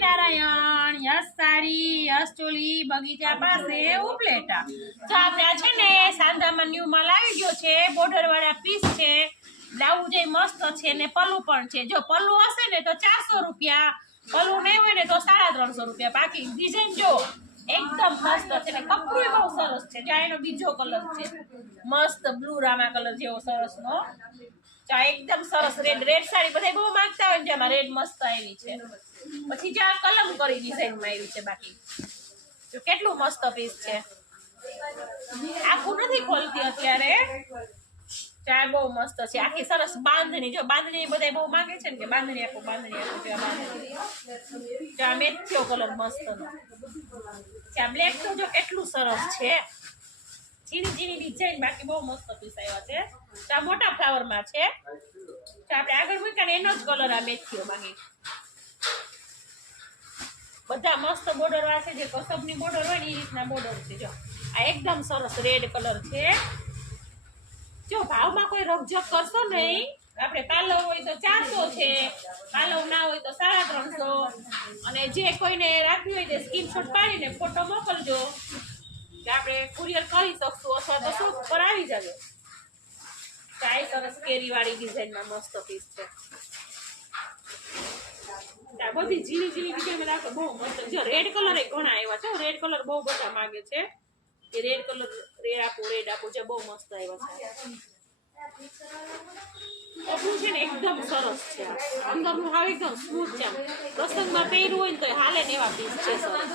Swaminarayan yes sari yes choli બગીચા પાસે ઉપલેટા તો આપણે છે ને સાંધામાં ન્યુ માલ આવી ગયો છે બોર્ડર વાળા પીસ છે બ્લાઉઝ એ મસ્ત છે ને પલ્લુ પણ છે જો પલ્લુ હશે ને તો 400 રૂપિયા પલ્લુ નહીં હોય ને તો 350 રૂપિયા બાકી ડિઝાઇન જો એકદમ મસ્ત છે ને કપડું બહુ સરસ છે જો એનો બીજો કલર છે મસ્ત બ્લુ રામા કલર જેવો સરસ નો એકદમ સરસ રેડ સાડી બધા બહુ માંગતા હોય જેમાં રેડ મસ્ત આવી છે પછી જે કલમકારી ડિઝાઇનમાં આવી છે બાકી જો કેટલું મસ્ત પીસ છે આખું નથી ખોલતી અત્યારે ચાર બહુ મસ્ત છે આખી સરસ બાંધણી જો બાંધણી બધા બહુ માંગે છે ને કે બાંધણી આપો જો મેથ્યો કલર મસ્ત નો બ્લેક તો જો કેટલું સરસ છે ઝીણી ઝીણી ડિઝાઇન બાકી બહુ મસ્ત પીસ આવ્યા છે આ મોટા ફ્લાવર માં છે આપણે આગળ મૂક્યા ને એનો જ કલર આ મેથ્યો બાકી બધા મસ્ત બોર્ડર વાળા છે જે કસબની બોર્ડર હોય ને એ રીતના બોર્ડર છે જો આ એકદમ સરસ રેડ કલર છે જો ભાવમાં કોઈ રકઝક કરશો નહીં આપણે પાલવ હોય તો 400 છે પાલવ ના હોય તો 350 અને જે કોઈને રાખવી હોય તે સ્ક્રીનશોટ પાડીને ફોટો મોકલજો કે આપણે કુરિયર કરી શકશું અથવા તો શોપ પર આવી જજો આ સરસ કેરી વાળી ડિઝાઇનમાં મસ્ત પીસ છે આ બધી ઝીણી ઝીણી ડિઝાઇન રાખો બહુ મસ્ત જો રેડ કલર એ ઘણા આવ્યા છે રેડ કલર બહુ બધા માંગે છે કે રેડ કલર રેડ આપો જે બહુ મસ્ત આવ્યા છે કપડું છે ને એકદમ સરસ છે અંદરનું હાવ એકદમ સ્મૂથ છે પ્રસંગમાં પહેર્યું હોય ને તો હાલે ને એવા પીસ છે સરસ